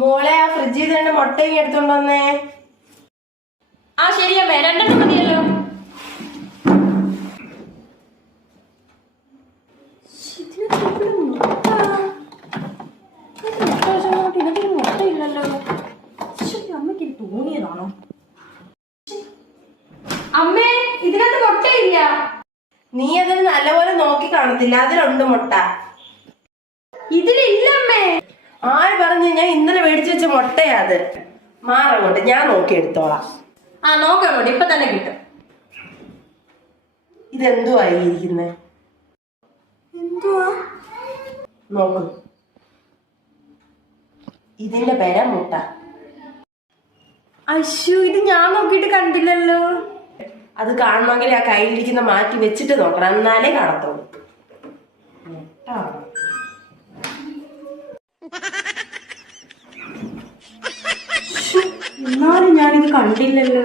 മോളെ ആ ഫ്രിഡ്ജിൽ നിന്ന് മുട്ടയും എടുത്തോണ്ട് വന്നേ. ആ ശരിയമ്മേ, 2 മതിയല്ലോ. ഇതിനൊരു മുട്ടയില്ലല്ലോ. അമ്മയ്ക്ക് തോന്നിയതാണോ? അമ്മേ, ഇതിനകത്ത് മുട്ടയില്ല. നീ അതിന് നല്ലപോലെ നോക്കി കാണത്തില്ല, അതിലുണ്ട് മുട്ട. ഇതിലില്ല അമ്മേ. ആര് പറഞ്ഞു? ഞാൻ ഇന്നലെ മേടിച്ചു വെച്ച മുട്ടയാ അത്. മാറങ്ങോട്ട്, ഞാൻ നോക്കി എടുത്തോളാം. ആ നോക്കങ്ങോട്ട്, ഇപ്പൊ തന്നെ കിട്ടും. ഇതെന്തുവാ ഇരിക്കുന്നേ? എന്തുവാ നോക്ക്, ഇതിന്റെ പേരാ മുട്ട. അശ്ശു, ഇത് ഞാൻ നോക്കിയിട്ട് കണ്ടില്ലല്ലോ. അത് കാണണമെങ്കിൽ ആ കയ്യിലിരിക്കുന്ന മാറ്റി വെച്ചിട്ട് നോക്കണം, എന്നാലേ കാണത്തുള്ളൂ. മുട്ട എന്നാലും ഞാനിത് കണ്ടില്ലല്ലോ.